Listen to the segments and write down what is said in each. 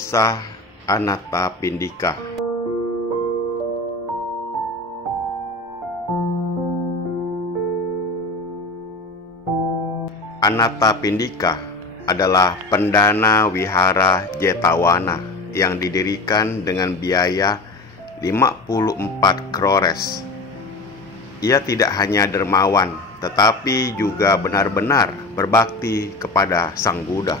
Kisah Anathapindika. Anathapindika adalah pendana wihara Jetawana yang didirikan dengan biaya 54 crores. Ia tidak hanya dermawan, tetapi juga benar-benar berbakti kepada Sang Buddha.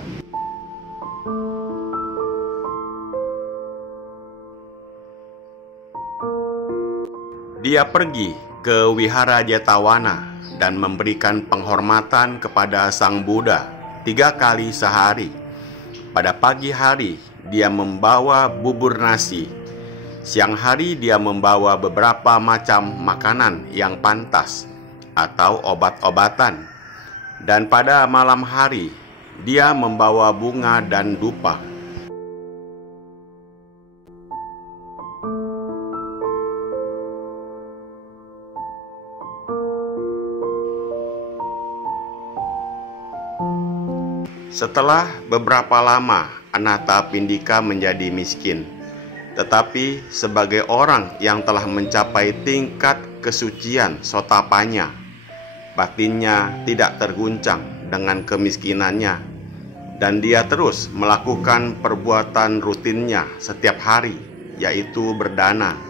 Dia pergi ke wihara Jetawana dan memberikan penghormatan kepada Sang Buddha 3 kali sehari. Pada pagi hari, dia membawa bubur nasi. Siang hari, dia membawa beberapa macam makanan yang pantas atau obat-obatan. Dan pada malam hari, dia membawa bunga dan dupa. Setelah beberapa lama, Anathapindika menjadi miskin. Tetapi sebagai orang yang telah mencapai tingkat kesucian sotapanya, batinnya tidak terguncang dengan kemiskinannya, dan dia terus melakukan perbuatan rutinnya setiap hari, yaitu berdana.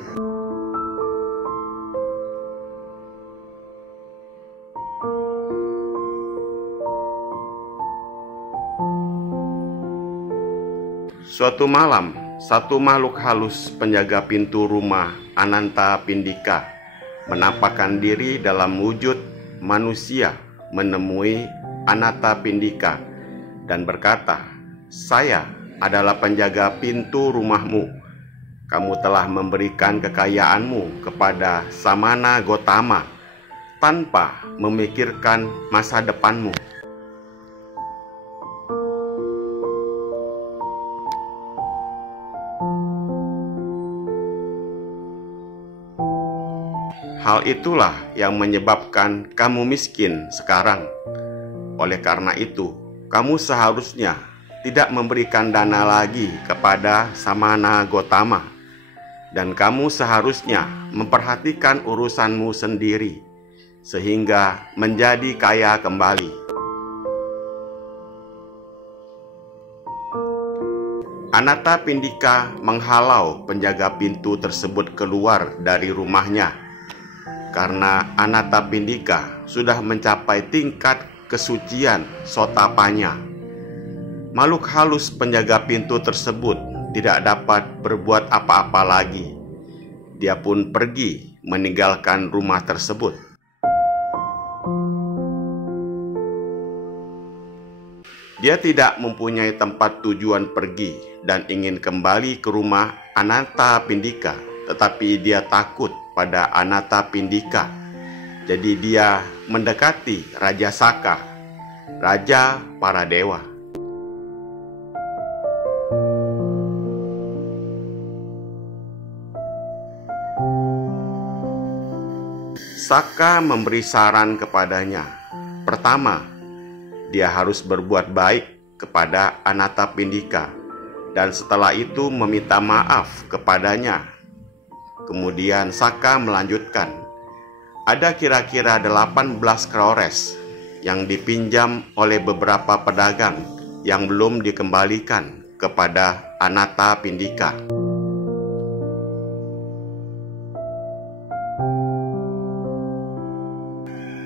Suatu malam, satu makhluk halus penjaga pintu rumah Anathapindika menampakkan diri dalam wujud manusia menemui Anathapindika dan berkata, "Saya adalah penjaga pintu rumahmu. Kamu telah memberikan kekayaanmu kepada Samana Gotama tanpa memikirkan masa depanmu." Hal itulah yang menyebabkan kamu miskin sekarang. Oleh karena itu, kamu seharusnya tidak memberikan dana lagi kepada Samana Gotama, dan kamu seharusnya memperhatikan urusanmu sendiri sehingga menjadi kaya kembali. Anathapindika menghalau penjaga pintu tersebut keluar dari rumahnya. Karena Anathapindika sudah mencapai tingkat kesucian sotapanya, makhluk halus penjaga pintu tersebut tidak dapat berbuat apa-apa lagi. Dia pun pergi meninggalkan rumah tersebut. Dia tidak mempunyai tempat tujuan pergi dan ingin kembali ke rumah Anathapindika, tetapi dia takut pada Anathapindika. Jadi dia mendekati Raja Saka, raja para dewa. Saka memberi saran kepadanya. Pertama, dia harus berbuat baik kepada Anathapindika, dan setelah itu meminta maaf kepadanya. Kemudian Saka melanjutkan, ada kira-kira 18 crores yang dipinjam oleh beberapa pedagang yang belum dikembalikan kepada Anathapindika.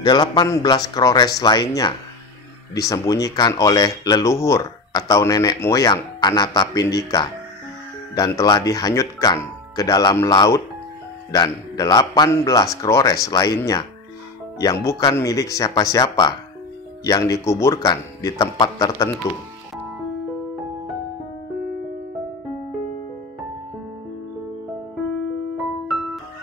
Delapan 18 crores lainnya disembunyikan oleh leluhur atau nenek moyang Anathapindika dan telah dihanyutkan ke dalam laut, dan 18 crores lainnya yang bukan milik siapa-siapa yang dikuburkan di tempat tertentu.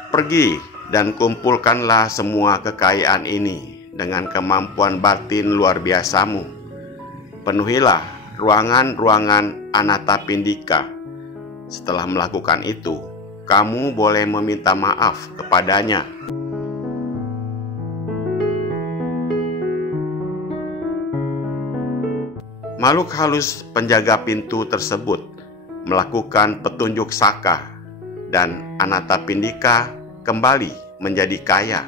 Pergi dan kumpulkanlah semua kekayaan ini dengan kemampuan batin luar biasamu. Penuhilah ruangan-ruangan Anathapindika. Setelah melakukan itu, kamu boleh meminta maaf kepadanya. Makhluk halus penjaga pintu tersebut melakukan petunjuk Saka, dan Anathapindika kembali menjadi kaya.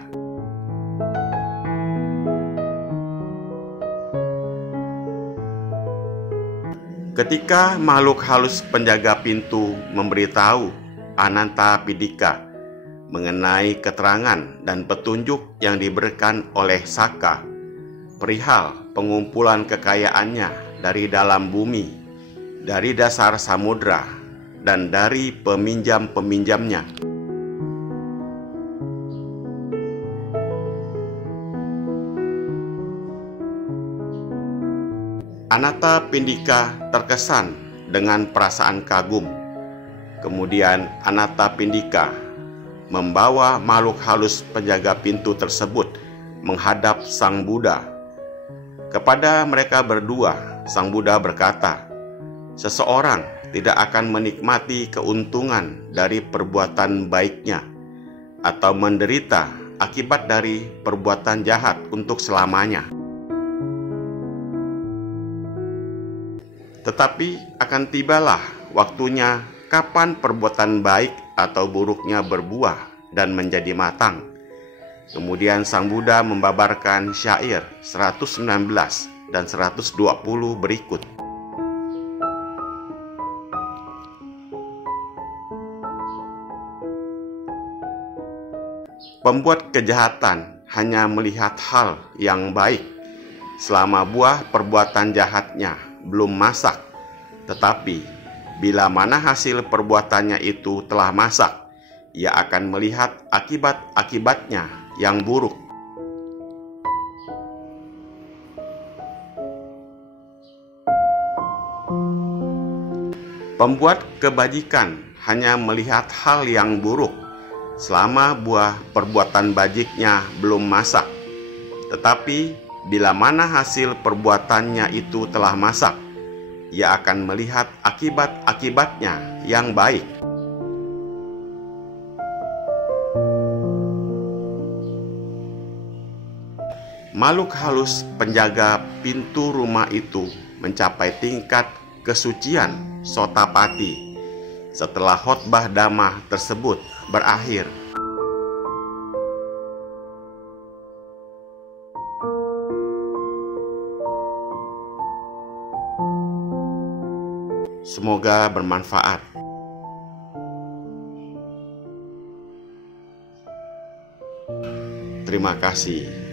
Ketika makhluk halus penjaga pintu memberitahu Anathapindika mengenai keterangan dan petunjuk yang diberikan oleh Saka perihal pengumpulan kekayaannya dari dalam bumi, dari dasar samudra, dan dari peminjam-peminjamnya, Anathapindika terkesan dengan perasaan kagum. Kemudian Anathapindika membawa makhluk halus penjaga pintu tersebut menghadap Sang Buddha. Kepada mereka berdua, Sang Buddha berkata, "Seseorang tidak akan menikmati keuntungan dari perbuatan baiknya atau menderita akibat dari perbuatan jahat untuk selamanya. Tetapi akan tibalah waktunya kapan perbuatan baik atau buruknya berbuah dan menjadi matang." Kemudian Sang Buddha membabarkan syair 119 dan 120 berikut. Pembuat kejahatan hanya melihat hal yang baik selama buah perbuatan jahatnya belum masak, tetapi bila mana hasil perbuatannya itu telah masak, ia akan melihat akibat-akibatnya yang buruk. Pembuat kebajikan hanya melihat hal yang buruk selama buah perbuatan bajiknya belum masak, tetapi bila mana hasil perbuatannya itu telah masak, ia akan melihat akibat-akibatnya yang baik. Makhluk halus penjaga pintu rumah itu mencapai tingkat kesucian Sotapati setelah khotbah Dhamma tersebut berakhir. Semoga bermanfaat. Terima kasih.